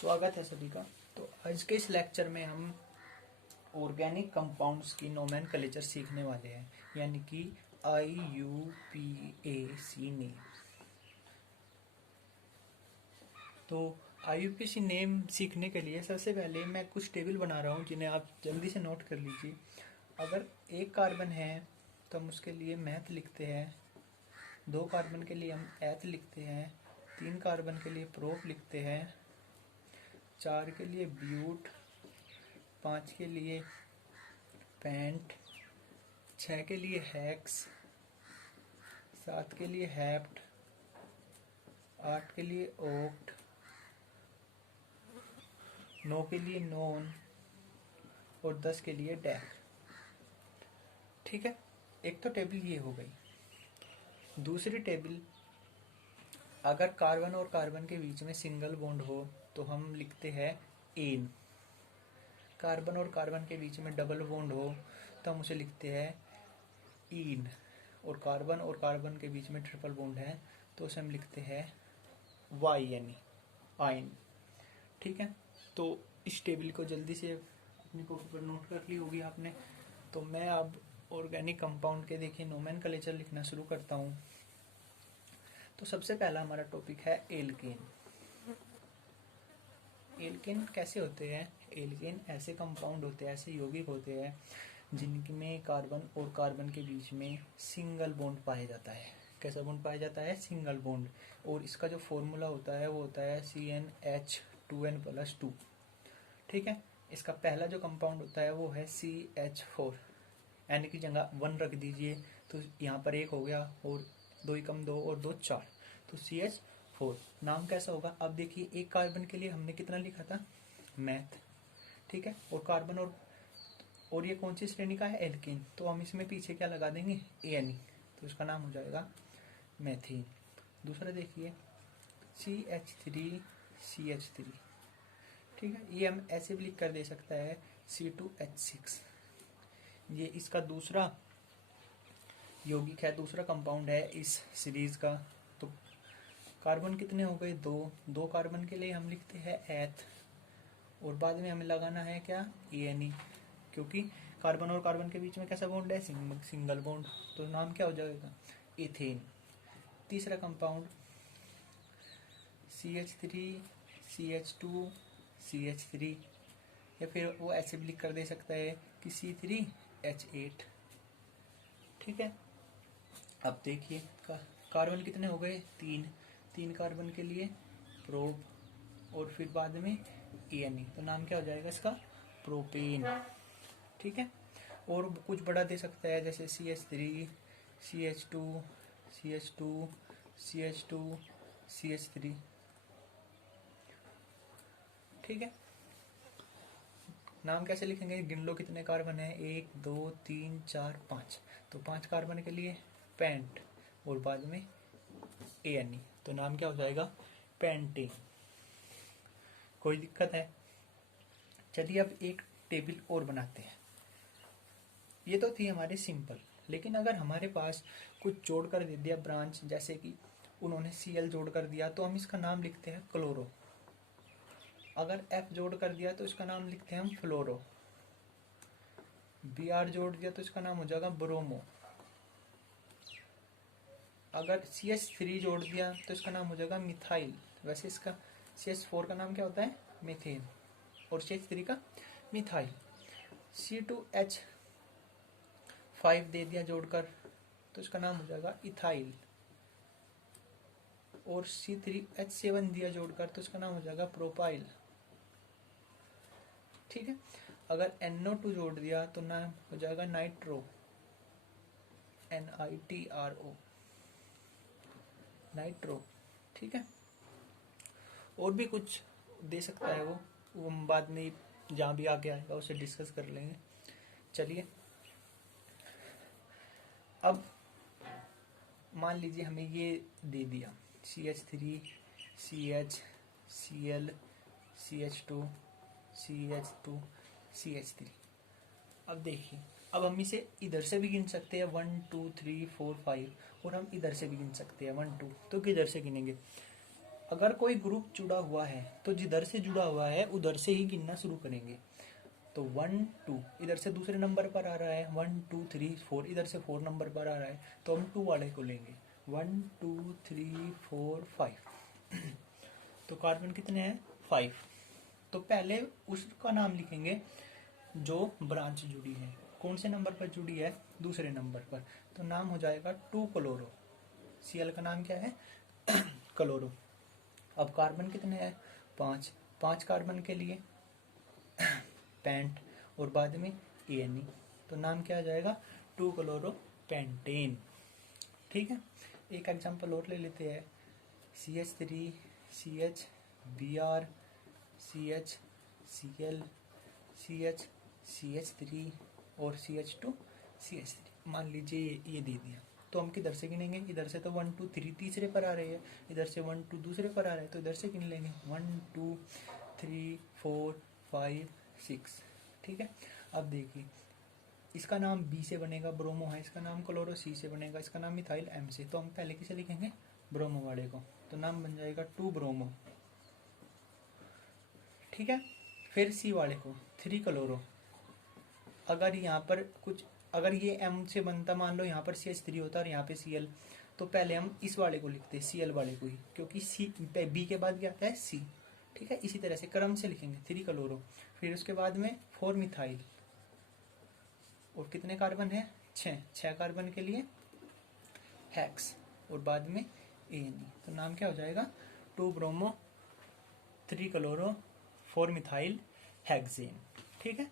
स्वागत है सभी का। तो आज के इस लेक्चर में हम ऑर्गेनिक कंपाउंड्स की नोमेनक्लेचर सीखने वाले हैं, यानी कि IUPAC नेम। तो IUPAC नेम सीखने के लिए सबसे पहले मैं कुछ टेबल बना रहा हूँ जिन्हें आप जल्दी से नोट कर लीजिए। अगर एक कार्बन है तो हम उसके लिए मैथ लिखते हैं, 2 कार्बन के लिए हम एथ लिखते हैं, 3 कार्बन के लिए प्रोप लिखते हैं, 4 के लिए ब्यूट, 5 के लिए पेंट, 6 के लिए हेक्स, 7 के लिए हेप्ट, 8 के लिए ओक्ट, 9 के लिए नॉन और 10 के लिए डेक। ठीक है, एक तो टेबल ये हो गई। दूसरी टेबल, अगर कार्बन और कार्बन के बीच में सिंगल बॉन्ड हो तो हम लिखते हैं एन। कार्बन और कार्बन के बीच में डबल बॉन्ड हो तो हम उसे लिखते हैं ईन। और कार्बन के बीच में ट्रिपल बॉन्ड है तो उसे हम लिखते हैं वाई, यानी आइन। ठीक है, तो इस टेबल को जल्दी से अपनी कॉपी पर नोट कर ली होगी आपने। तो मैं अब ऑर्गेनिक कंपाउंड के देखिए नोमेनक्लेचर लिखना शुरू करता हूँ। तो सबसे पहला हमारा टॉपिक है एल्केन। एल्केन कैसे होते हैं? एल्केन ऐसे कंपाउंड होते हैं, ऐसे यौगिक होते हैं जिनमें कार्बन और कार्बन के बीच में सिंगल बॉन्ड पाया जाता है। कैसा बॉन्ड पाया जाता है? Single bond. और इसका जो फॉर्मूला होता है वो होता है CnH2n+2। ठीक है, इसका पहला जो कंपाउंड होता है वो है CH4। एन की जगह 1 रख दीजिए तो यहाँ पर 1 हो गया, और 2 एकम 2 और 2 4, तो CH4। नाम कैसा होगा? अब देखिए, एक कार्बन के लिए हमने कितना लिखा था? मैथ। ठीक है, और कार्बन और ये कौन सी श्रेणी का है? एल्कीन। तो हम इसमें पीछे क्या लगा देंगे? ANE, तो इसका नाम हो जाएगा मैथीन। दूसरा देखिए CH3CH3। ठीक है, ये हम ऐसे भी लिख कर दे सकता है C2H6। ये इसका दूसरा यौगिक है, दूसरा कंपाउंड है इस सीरीज का। तो कार्बन कितने हो गए? 2 कार्बन के लिए हम लिखते हैं एथ, और बाद में हमें लगाना है क्या? ANE, क्योंकि कार्बन और कार्बन के बीच में कैसा बॉन्ड है? Single bond. तो नाम क्या हो जाएगा? इथेन। तीसरा कंपाउंड CH3CH2CH3, या फिर वो ऐसे भी लिख कर दे सकता है कि C3H8। ठीक है, अब देखिए कार्बन कितने हो गए? 3 कार्बन के लिए प्रोप, और फिर बाद में ANE, तो नाम क्या हो जाएगा इसका? प्रोपेन। ठीक है, और कुछ बड़ा दे सकता है जैसे CH3 CH2 CH2 CH2 CH3। ठीक है, नाम कैसे लिखेंगे? गिन लो कितने कार्बन है? 1 2 3 4 5। तो 5 कार्बन के लिए पेंट, और बाद में ANE, तो नाम क्या हो जाएगा? पेंटेन। कोई दिक्कत है? चलिए अब एक टेबल और बनाते हैं। ये तो थी हमारी सिंपल, लेकिन अगर हमारे पास कुछ जोड़ कर दे दिया ब्रांच, जैसे कि उन्होंने Cl जोड़ कर दिया तो हम इसका नाम लिखते हैं क्लोरो। अगर F जोड़ कर दिया तो इसका नाम लिखते हैं हम फ्लोरो। Br जोड़ दिया तो इसका नाम हो जाएगा ब्रोमो। अगर CH3 जोड़ दिया तो इसका नाम हो जाएगा मिथाइल। वैसे इसका CH4 का नाम क्या होता है? मीथेन, और CH3 का मिथाइल। C2H5 दे दिया जोड़कर तो इसका नाम हो जाएगा इथाइल, और C3H7 दिया जोड़कर तो इसका नाम हो जाएगा प्रोपाइल। ठीक है, अगर NO2 जोड़ दिया तो नाम हो जाएगा नाइट्रो, NITRO, नाइट्रो। ठीक है, और भी कुछ दे सकता है वो हम बाद में जहाँ भी आगे आएगा उसे डिस्कस कर लेंगे। चलिए, अब मान लीजिए हमें ये दे दिया CH3 CH Cl CH2 CH2 CH3। अब देखिए, अब हम इसे इधर से भी गिन सकते हैं 1 2 3 4 5, और हम इधर से भी गिन सकते हैं 1 2। तो किधर से गिनेंगे? अगर कोई ग्रुप जुड़ा हुआ है तो जिधर से जुड़ा हुआ है उधर से ही गिनना शुरू करेंगे। तो 1 2 इधर से दूसरे नंबर पर आ रहा है, 1 2 3 4 इधर से 4 नंबर पर आ रहा है, तो हम 2 वाले को लेंगे। 1 2 3 4 5 तो कार्बन कितने हैं? 5। तो पहले उसका नाम लिखेंगे जो ब्रांच जुड़ी है। कौन से नंबर पर जुड़ी है? दूसरे नंबर पर। तो नाम हो जाएगा 2 क्लोरो। Cl का नाम क्या है? क्लोरो। अब कार्बन कितने हैं? 5। 5 कार्बन के लिए पेंट और बाद में ANE, तो नाम क्या आ जाएगा? 2 क्लोरो पेंटेन। ठीक है, एक एग्जांपल और ले लेते हैं। CH3 CH Br CH Cl CH CH3 और CH2 CH3। मान लीजिए ये दे दिया, तो हम किधर से गिनेंगे? इधर से तो 1 2 3 तीसरे पर आ रहे हैं, इधर से 1 2 दूसरे पर आ रहे हैं, तो इधर से गिन लेंगे 1 2 3 4 5 6। ठीक है, अब देखिए इसका नाम B से बनेगा, ब्रोमो है, इसका नाम क्लोरो C से बनेगा, इसका नाम मिथाइल M से। तो हम पहले किसे लिखेंगे? ब्रोमो वाले को, तो नाम बन जाएगा 2 ब्रोमो। ठीक है, फिर C वाले को 3 क्लोरो। अगर यहाँ पर कुछ, अगर ये M से बनता, मान लो यहाँ पर CH3 होता और यहाँ पे Cl, तो पहले हम इस वाले को लिखते हैं, Cl वाले को ही, क्योंकि B के बाद क्या आता है? C। ठीक है, इसी तरह से क्रम से लिखेंगे 3 क्लोरो। फिर उसके बाद में 4 मिथाइल, और कितने कार्बन है? 6 कार्बन के लिए हेक्स, और बाद में ANE, तो नाम क्या हो जाएगा? 2 ब्रोमो 3 क्लोरो 4 मिथाइल हेक्सेन। ठीक है,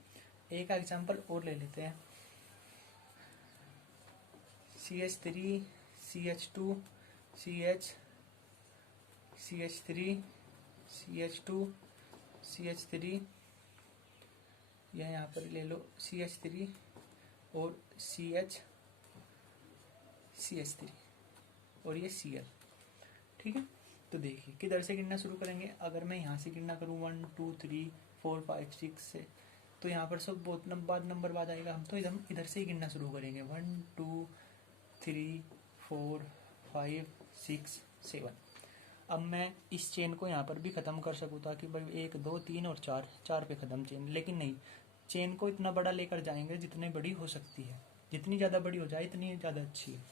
एक एग्जांपल और ले लेते हैं। CH3 CH2 CH CH3 CH2 CH3, यह यहाँ पर ले लो CH3 और CH3 और ये Cl। ठीक है, तो देखिए किधर से गिनना शुरू करेंगे? अगर मैं यहाँ से गिनना करूँ 1 2 3 4 5 6 से, तो यहाँ पर सब बहुत नंबर बाद आएगा। हम तो इधर से ही गिनना शुरू करेंगे 1 2 3 4 5 6 7। अब मैं इस चेन को यहाँ पर भी ख़त्म कर सकूँ, ताकि भाई 1 2 3 और 4 पे ख़त्म चेन, लेकिन नहीं, चेन को इतना बड़ा लेकर जाएंगे जितनी बड़ी हो सकती है, जितनी ज़्यादा बड़ी हो जाए इतनी ज़्यादा अच्छी है।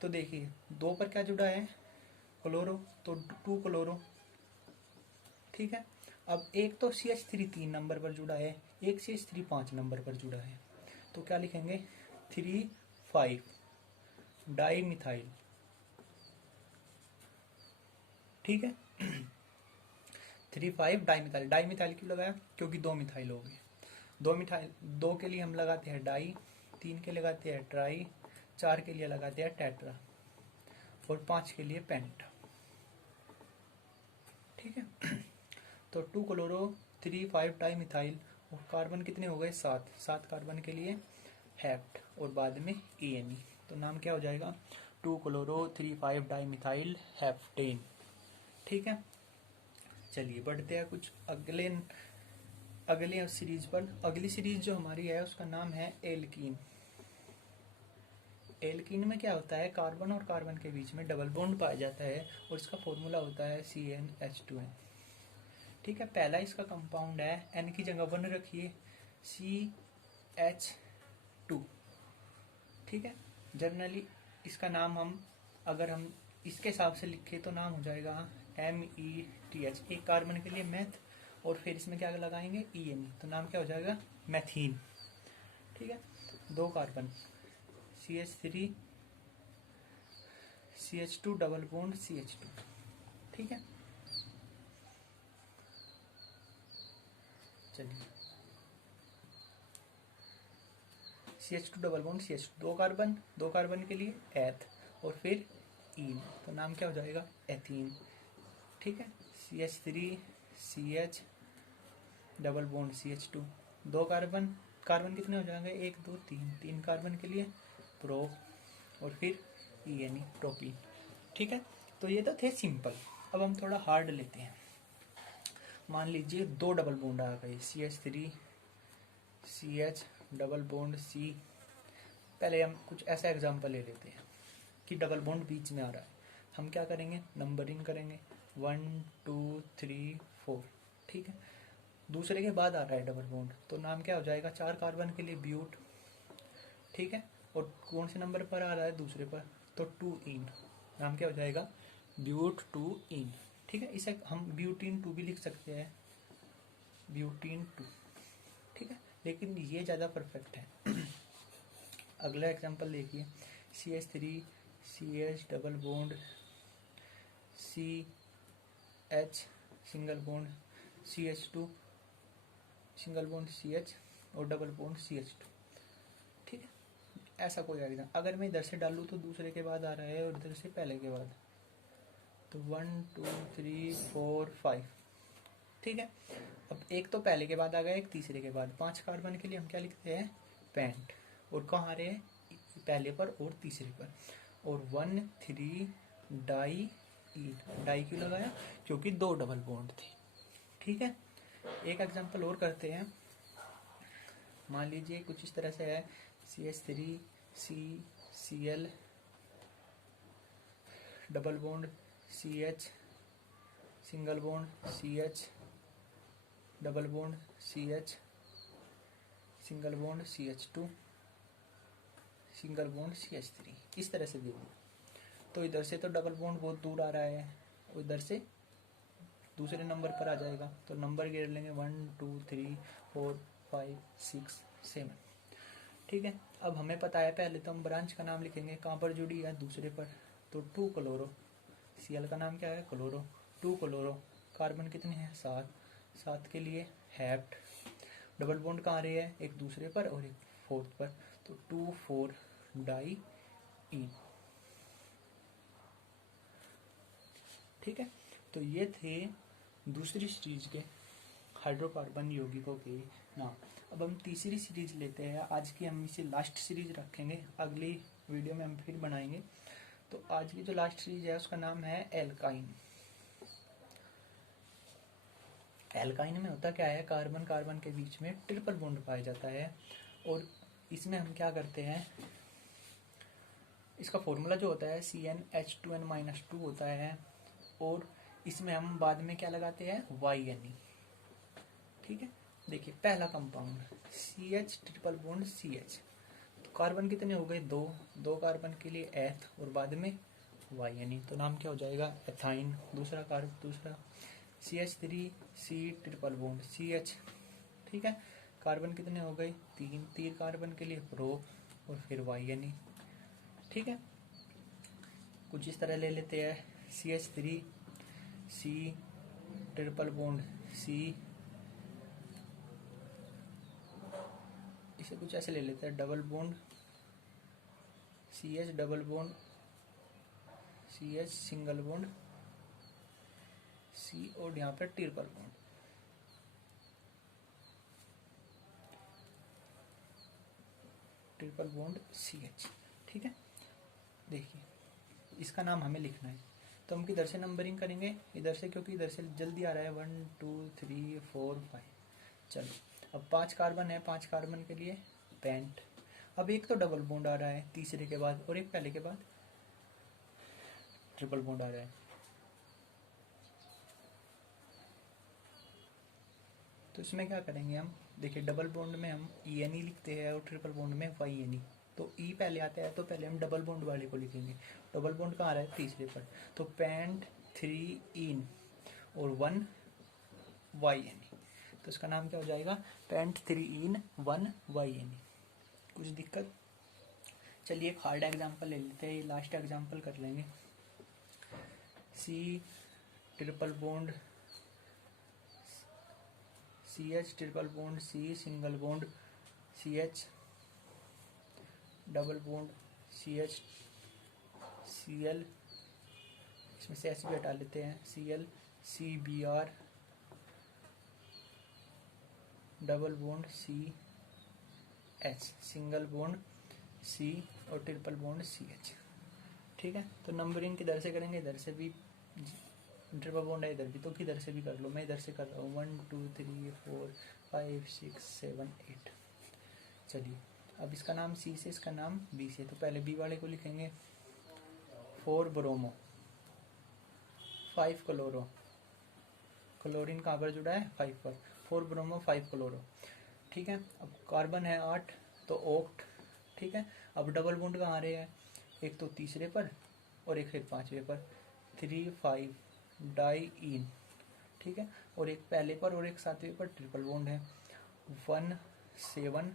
तो देखिए 2 पर क्या जुड़ा है? क्लोरो, तो 2 क्लोरो। ठीक है, अब एक तो CH3 3 नंबर पर जुड़ा है, एक CH3 5 नंबर पर जुड़ा है, तो क्या लिखेंगे? 3 5 डाई मिथाइल। ठीक है 3 5 डाई मिथाइल। डाई मिथाइल क्यों लगाया? क्योंकि 2 मिथाइल हो गए। 2 मिथाइल, 2 के लिए हम लगाते हैं डाई, 3 के लगाते हैं ट्राई, 4 के लिए लगाते हैं टेट्रा, और 5 के लिए पेंट। ठीक है तो 2 क्लोरो 3 5 डाई मिथाइल, और कार्बन कितने हो गए? 7 कार्बन के लिए हेप्ट, और बाद में ANE, तो नाम क्या हो जाएगा? 2 क्लोरो 3 5 डाई मिथाइल हेप्टेन। ठीक है, चलिए बढ़ते हैं कुछ अगले सीरीज पर। अगली सीरीज जो हमारी है उसका नाम है एल्कीन। एल्कीन में क्या होता है? कार्बन और कार्बन के बीच में डबल बॉन्ड पाया जाता है, और इसका फॉर्मूला होता है CnH2n। ठीक है, पहला इसका कंपाउंड है, N की जगह 1 रखिए, CH2। ठीक है, जनरली इसका नाम अगर हम इसके हिसाब से लिखे तो नाम हो जाएगा METH, एक कार्बन के लिए मैथ, और फिर इसमें क्या लगाएंगे? ENE, तो नाम क्या हो जाएगा? मैथीन। ठीक है, 2 carbon CH3 CH2 double bond CH2। ठीक है, चलिए CH2 double bond CH2, 2 carbon के लिए एथ, और फिर ईन, तो नाम क्या हो जाएगा? एथीन। ठीक है, CH3 CH double bond CH2, 2 carbon कितने हो जाएंगे? 1 2 3 कार्बन के लिए प्रो, और फिर ENE, प्रोपीन। ठीक है, तो ये तो थे सिंपल। अब हम थोड़ा हार्ड लेते हैं। मान लीजिए 2 डबल बॉन्ड आ गए, CH3 CH double bond C। पहले हम कुछ ऐसा एग्जांपल ले लेते हैं कि डबल बॉन्ड बीच में आ रहा है। हम क्या करेंगे? नंबरिंग करेंगे 1 2 3 4, ठीक है। दूसरे के बाद आ रहा है डबल बॉन्ड, तो नाम क्या हो जाएगा, 4 कार्बन के लिए ब्यूट, ठीक है। और कौन से नंबर पर आ रहा है, दूसरे पर, तो 2 इन, नाम क्या हो जाएगा, ब्यूट 2 इन, ठीक है। इसे हम ब्यूटीन 2 भी लिख सकते हैं, ब्यूटीन 2, ठीक है, लेकिन ये ज़्यादा परफेक्ट है। अगला एग्जांपल देखिए, CH3 CH double bond CH single bond CH2 single bond CH और डबल बॉन्ड CH2, ठीक है। ऐसा कोई आएगा, अगर मैं इधर से डालूँ तो दूसरे के बाद आ रहा है और इधर से पहले के बाद, तो 1 2 3 4 5, ठीक है। अब एक तो पहले के बाद आ गया, एक तीसरे के बाद, 5 कार्बन के लिए हम क्या लिखते हैं, पेंट, और कहाँ आ रहे हैं, पहले पर और तीसरे पर, और 1 3 डाई ईन, डाई क्यों लगाया, क्योंकि 2 डबल बॉन्ड थे, ठीक है। एक एग्जांपल और करते हैं, मान लीजिए कुछ इस तरह से है, CH3 CCl double bond CH single bond CH double bond CH single bond CH2 single bond CH3, इस तरह से देखो। तो इधर से तो डबल बॉन्ड बहुत दूर आ रहा है, और इधर से दूसरे नंबर पर आ जाएगा, तो नंबर गिर लेंगे 1 2 3 4 5 6 7, ठीक है। अब हमें पता है, पहले तो हम ब्रांच का नाम लिखेंगे, कहाँ पर जुड़ी है, दूसरे पर, तो 2 क्लोरो, Cl का नाम क्या है, क्लोरो, 2 क्लोरो, कार्बन कितने हैं, 7, 7 के लिए हैप्ट, डबल बॉन्ड कहाँ रहे हैं, एक दूसरे पर और एक फोर्थ पर, तो 2 4 डाई इन, ठीक है। तो ये थे दूसरी सीरीज के हाइड्रोकार्बन यौगिकों के नाम। अब हम तीसरी सीरीज लेते हैं, आज की हम इसे लास्ट सीरीज रखेंगे, अगली वीडियो में हम फिर बनाएंगे। तो आज की जो लास्ट सीरीज है उसका नाम है एल्काइन। एल्काइन में होता क्या है, कार्बन कार्बन के बीच में ट्रिपल बॉन्ड पाया जाता है, और इसमें हम क्या करते हैं, इसका फॉर्मूला जो होता है CnH2n-2 होता है, और इसमें हम बाद में क्या लगाते हैं, YNE, ठीक है। देखिए पहला compound CH triple bond CH, तो कार्बन कितने हो गए, 2, 2 कार्बन के लिए एथ और बाद में YNE, तो नाम क्या हो जाएगा, एथाइन। दूसरा CH3 C triple bond CH, ठीक है, कार्बन कितने हो गए, 3, 3 कार्बन के लिए प्रो और फिर YNE, ठीक है। कुछ इस तरह ले लेते हैं, CH3 C triple bond C, इसे कुछ ऐसे ले लेते हैं, double bond CH double bond CH single bond C, और यहाँ पर triple bond, triple bond CH, ठीक है। देखिए इसका नाम हमें लिखना है, तो हम किधर से नंबरिंग करेंगे, इधर से, क्योंकि इधर से जल्दी आ रहा है, 1 2 3 4 5, चलो। अब 5 कार्बन है, 5 कार्बन के लिए पेंट, अब एक तो डबल बॉन्ड आ रहा है तीसरे के बाद, और एक पहले के बाद ट्रिपल बॉन्ड आ रहा है, तो इसमें क्या करेंगे हम, देखिए डबल बॉन्ड में हम ENE लिखते हैं और ट्रिपल बॉन्ड में YNE, तो E पहले आता है तो पहले हम डबल बॉन्ड वाले को लिखेंगे, डबल बॉन्ड कहाँ आ रहा है, तीसरे पर, तो पेंट 3 इन और 1 YNE, तो इसका नाम क्या हो जाएगा, पेंट 3 इन 1 YNE। कुछ दिक्कत, चलिए एक हार्ड एग्जाम्पल ले लेते हैं, लास्ट एग्जाम्पल कर लेंगे, C triple bond CH triple bond C single bond CH double bond CH Cl, इसमें से H भी हटा लेते हैं, Cl CBr double bond CH single bond C और ट्रिपल बॉन्ड CH, ठीक है। तो नंबरिंग किधर से करेंगे, इधर से भी ट्रिपल बॉन्ड है इधर भी, तो किधर से भी कर लो, मैं इधर से कर रहा हूँ, 1 2 3 4 5 6 7 8, चलिए। अब इसका नाम C से, इसका नाम B से, तो पहले B वाले को लिखेंगे 4 ब्रोमो, 5 क्लोरो, क्लोरीन कहाँ पर जुड़ा है 5 पर, 4 ब्रोमो 5 क्लोरो। ठीक है, अब कार्बन है 8 तो ऑक्ट। ठीक है, अब डबल बॉन्ड कहाँ रहे हैं, एक तो तीसरे पर और एक फिर पांचवें पर, 3 5 डाई इन। ठीक है, और एक पहले पर और एक सातवें पर ट्रिपल बॉन्ड है, 1 7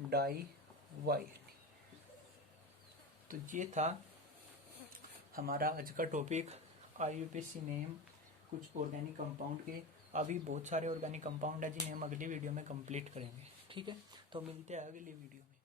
डाई वाई। तो ये था हमारा आज का टॉपिक, IUPAC नेम कुछ ऑर्गेनिक कंपाउंड के। अभी बहुत सारे ऑर्गेनिक कंपाउंड है जिन्हें हम अगली वीडियो में कंप्लीट करेंगे। ठीक है, तो मिलते हैं अगली वीडियो में।